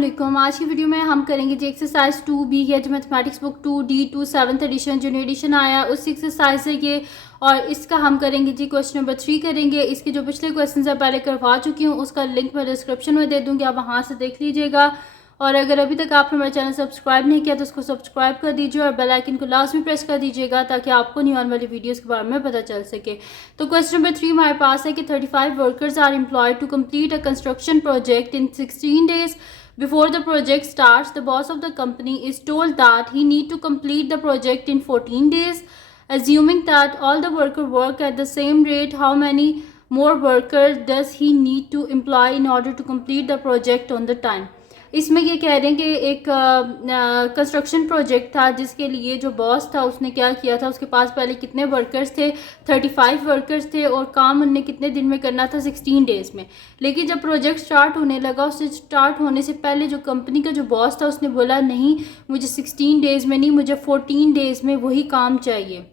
अस्सलामुअलैकुम। आज की वीडियो में हम करेंगे जी एक्सरसाइज 2B है जो mathematics book 2D2 7th edition जो न्यू एडिशन आया उस एक्सरसाइज है ये। और इसका हम करेंगे जी क्वेश्चन नंबर 3 करेंगे। इसके जो पिछले क्वेश्चन है पहले करवा चुकी हूँ, उसका लिंक मैं डिस्क्रिप्शन में दे दूँगी, आप वहाँ से देख लीजिएगा। और अगर अभी तक आपने मेरा चैनल सब्सक्राइब नहीं किया तो उसको सब्सक्राइब कर दीजिए और बेल आइकन को लाजमी प्रेस कर दीजिएगा ताकि आपको न्यू आने वाली वीडियोस के बारे में पता चल सके। तो क्वेश्चन नंबर 3 हमारे पास है कि 35 workers are employed to complete a construction project in 16 days. Before the project starts, the boss of the company is told that he need to complete the project in 14 days. Assuming that all the workers work at the same rate, how many more workers does he need to employ in order to complete the project on the time? इसमें ये कह रहे हैं कि एक construction project था जिसके लिए जो बॉस था उसने क्या किया था, उसके पास पहले कितने वर्कर्स थे, 35 वर्कर्स थे और काम उनने कितने दिन में करना था, 16 डेज़ में। लेकिन जब प्रोजेक्ट स्टार्ट होने लगा, उससे स्टार्ट होने से पहले जो कंपनी का जो बॉस था उसने बोला नहीं मुझे 16 डेज़ में नहीं, मुझे 14 डेज़ में वही काम चाहिए।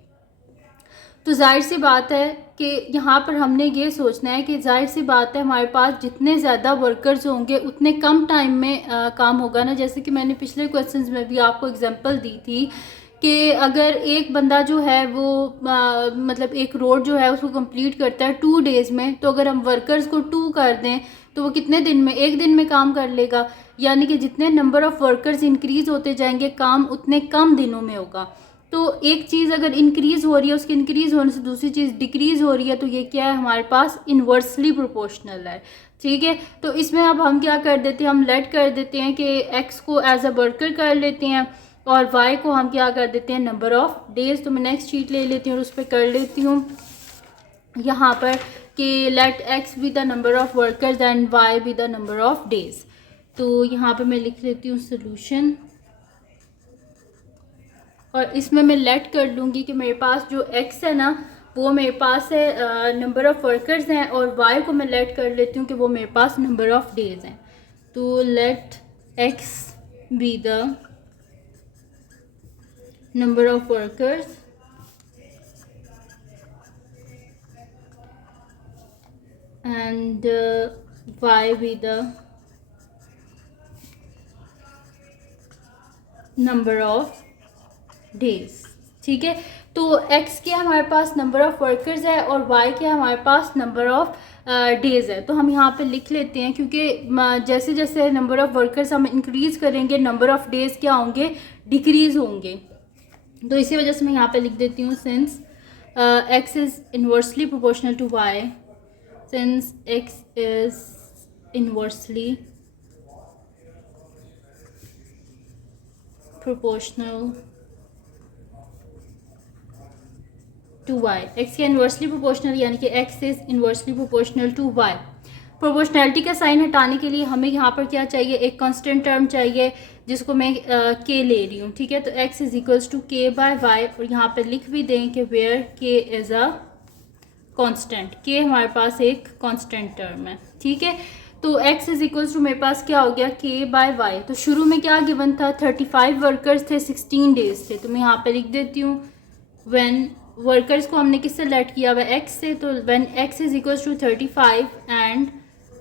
तो जाहिर सी बात है कि यहाँ पर हमने ये सोचना है कि जाहिर सी बात है हमारे पास जितने ज़्यादा वर्कर्स होंगे उतने कम टाइम में काम होगा ना। जैसे कि मैंने पिछले क्वेश्चंस में भी आपको एग्जांपल दी थी कि अगर एक बंदा जो है वो मतलब एक रोड जो है उसको कंप्लीट करता है 2 डेज़ में, तो अगर हम वर्कर्स को 2 कर दें तो वो कितने दिन में, 1 दिन में काम कर लेगा। यानी कि जितने नंबर ऑफ़ वर्कर्स इंक्रीज़ होते जाएंगे काम उतने कम दिनों में होगा। तो एक चीज़ अगर इंक्रीज़ हो रही है उसके इंक्रीज़ होने से दूसरी चीज़ डिक्रीज़ हो रही है तो ये क्या है, हमारे पास इन्वर्सली प्रोपोर्शनल है। ठीक है, तो इसमें अब हम क्या कर देते हैं, हम लेट कर देते हैं कि x को एज अ वर्कर कर लेते हैं और y को हम क्या कर देते हैं, नंबर ऑफ़ डेज़। तो मैं नेक्स्ट शीट ले लेती हूँ और उस पर कर लेती हूँ यहाँ पर कि let x be the number of workers and y be the number of days. तो यहाँ पर मैं लिख लेती हूँ सोल्यूशन और इसमें मैं लेट कर लूँगी कि मेरे पास जो x है ना वो मेरे पास है नंबर ऑफ़ वर्कर्स हैं और y को मैं लेट कर लेती हूँ कि वो मेरे पास नंबर ऑफ़ डेज़ हैं। तो let x be the number of workers and y be the number of days. ठीक है, तो x क्या हमारे पास नंबर ऑफ़ वर्कर्स है और y क्या हमारे पास नंबर ऑफ़ डेज़ है। तो हम यहाँ पे लिख लेते हैं क्योंकि जैसे जैसे नंबर ऑफ़ वर्कर्स हम इंक्रीज़ करेंगे नंबर ऑफ़ डेज़ क्या होंगे, डिक्रीज़ होंगे। तो इसी वजह से मैं यहाँ पे लिख देती हूँ since x is inversely proportional to y, since x is inversely proportional to y, x के इन्वर्सली प्रोपोर्शनल यानी कि x is inversely proportional to y. Proportionality का साइन हटाने के लिए हमें यहाँ पर क्या चाहिए, एक कांस्टेंट टर्म चाहिए जिसको मैं के ले रही हूँ। ठीक है, तो एक्स इज इक्वल्स टू के बाय वाई और यहाँ पर लिख भी दें कि वेयर के इज़ अ कांस्टेंट, के हमारे पास एक कांस्टेंट टर्म है। ठीक है, तो x इज इक्वल्स टू मेरे पास क्या हो गया, k बाय वाई। तो शुरू में क्या गिवन था, 35 वर्कर्स थे, 16 डेज थे। तो मैं यहाँ पे लिख देती हूँ व्हेन वर्कर्स को हमने किससे लेट किया हुआ है, x से। तो when x is equals to 35 and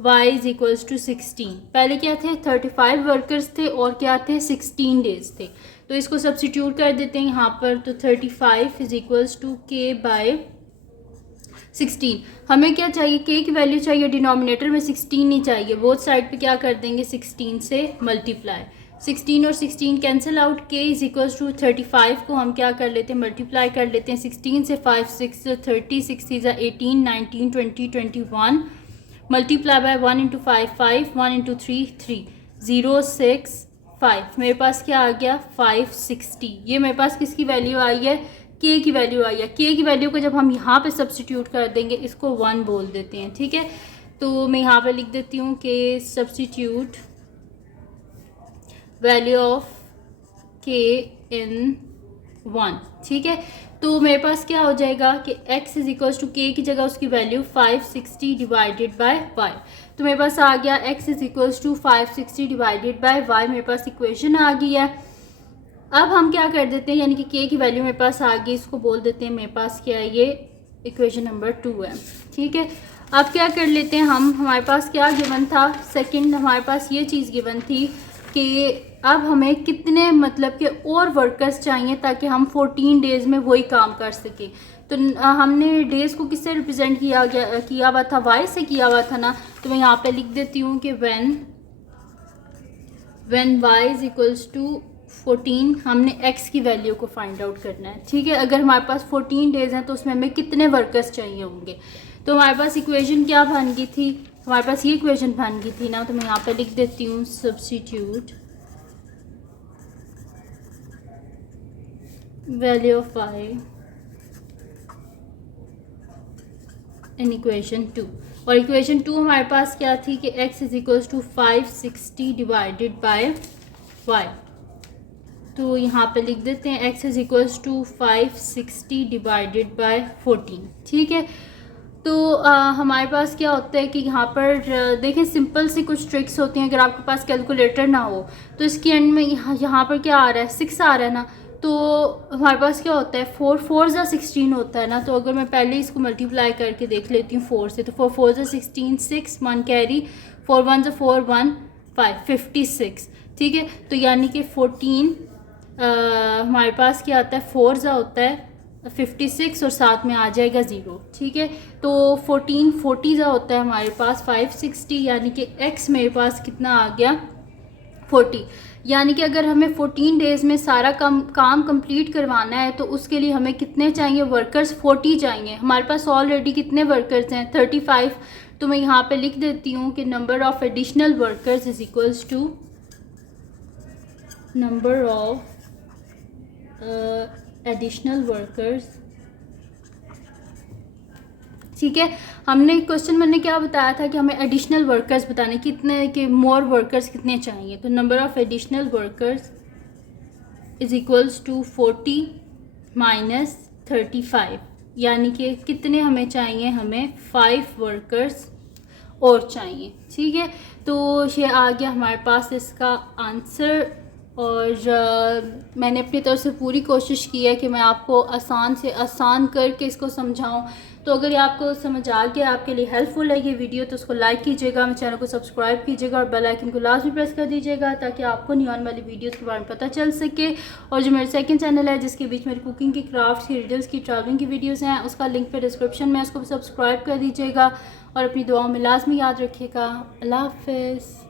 y is equals to 16। पहले क्या थे, 35 वर्कर्स थे और क्या थे, 16 डेज थे। तो इसको सब्सटीट्यूट कर देते हैं यहाँ पर। तो 35 is equals to k by 16। हमें क्या चाहिए, k की वैल्यू चाहिए, डिनोमिनेटर में 16 नहीं चाहिए। बोथ साइड पे क्या कर देंगे, 16 से मल्टीप्लाई। 16 और 16 cancel out, k is equals to 35 को हम क्या कर लेते हैं, मल्टीप्लाई कर लेते हैं 16 से। 5 6 30, 6 18, 19 20 21, मल्टीप्लाई बाय 1 इंटू 5 5, 1 इंटू 3 3, 0 6 5। मेरे पास क्या आ गया, 560। ये मेरे पास किसकी वैल्यू आई है, k की वैल्यू आई है। k की वैल्यू को जब हम यहाँ पे सब्सटीट्यूट कर देंगे, इसको 1 बोल देते हैं। ठीक है, तो मैं यहाँ पे लिख देती हूँ कि सब्सटीट्यूट वैल्यू ऑफ k इन 1। ठीक है, तो मेरे पास क्या हो जाएगा कि x is equals to k की जगह उसकी वैल्यू 560 डिवाइडेड बाय y। तो मेरे पास आ गया x is equals to 560 divided by y। मेरे पास इक्वेशन आ गई है। अब हम क्या कर देते हैं, यानी कि k की वैल्यू मेरे पास आ गई, इसको बोल देते हैं मेरे पास क्या है, ये इक्वेशन नंबर 2 है। ठीक है, अब क्या कर लेते हैं हम, हमारे पास क्या गिवन था, सेकंड हमारे पास ये चीज़ गिवन थी कि अब हमें कितने मतलब के और वर्कर्स चाहिए ताकि हम 14 डेज़ में वही काम कर सकें। तो हमने डेज़ को किससे रिप्रेजेंट किया हुआ था, वाई से किया हुआ था ना। तो मैं यहाँ पे लिख देती हूँ कि when y is equals to 14, हमने एक्स की वैल्यू को फाइंड आउट करना है। ठीक है, अगर हमारे पास 14 डेज़ हैं तो उसमें हमें कितने वर्कर्स चाहिए होंगे। तो हमारे पास इक्वेशन क्या बन गई थी, हमारे पास ये इक्वेशन बन गई थी ना। तो मैं यहाँ पे लिख देती हूँ substitute value of y in equation 2। और इक्वेशन 2 हमारे पास क्या थी कि x is equals to 560 divided by y। तो यहाँ पे लिख देते हैं x is equals to 560 divided by 14। ठीक है, तो हमारे पास क्या होता है कि यहाँ पर देखें सिंपल सी कुछ ट्रिक्स होती हैं। अगर आपके पास कैलकुलेटर ना हो तो इसके एंड में यहाँ पर क्या आ रहा है, 6 आ रहा है ना। तो हमारे पास क्या होता है, 4 4 ज़ा 16 होता है ना। तो अगर मैं पहले इसको मल्टीप्लाई करके देख लेती हूँ 4 से, तो 4 4 ज़ा 16, 6 1 कैरी, 4 1 ज़ा 4 1 5 56। ठीक है, तो यानी कि 14 हमारे पास क्या आता है, 4 ज़ा होता है 56 और साथ में आ जाएगा 0। ठीक है, तो 14 40 ज़ा होता है हमारे पास 560, यानी कि x मेरे पास कितना आ गया 40। यानी कि अगर हमें 14 डेज़ में सारा काम कंप्लीट करवाना है तो उसके लिए हमें कितने चाहिए, वर्कर्स 40 चाहिए। हमारे पास ऑलरेडी कितने वर्कर्स हैं, 35। तो मैं यहाँ पे लिख देती हूँ कि number of additional workers is equals to number of additional workers. ठीक है, हमने क्वेश्चन मैंने क्या बताया था कि हमें एडिशनल वर्कर्स बताने कितने के मोर वर्कर्स कितने चाहिए। तो number of additional workers is equals to 40 minus 35, यानी कि कितने हमें चाहिए, हमें 5 वर्कर्स और चाहिए। ठीक है, तो ये आ गया हमारे पास इसका आंसर। और मैंने अपनी तरफ से पूरी कोशिश की है कि मैं आपको आसान से आसान करके इसको समझाऊं। तो अगर ये आपको समझ आ गया, आपके लिए हेल्पफुल है ये वीडियो, तो उसको लाइक कीजिएगा, मेरे चैनल को सब्सक्राइब कीजिएगा और बेल आइकन को लाजमी प्रेस कर दीजिएगा ताकि आपको नहीं आने वाली वीडियोस के बारे में पता चल सके। और जो मेरा सेकंड चैनल है जिसके बीच मेरी कुकिंग की, क्राफ्ट्स की, रिडल्स की, ट्रैवलिंग की वीडियोज़ हैं, उसका लिंक पे डिस्क्रिप्शन में, उसको भी सब्सक्राइब कर दीजिएगा। और अपनी दुआओं में लाजमी याद रखिएगा। अल्लाह हाफ़िज़।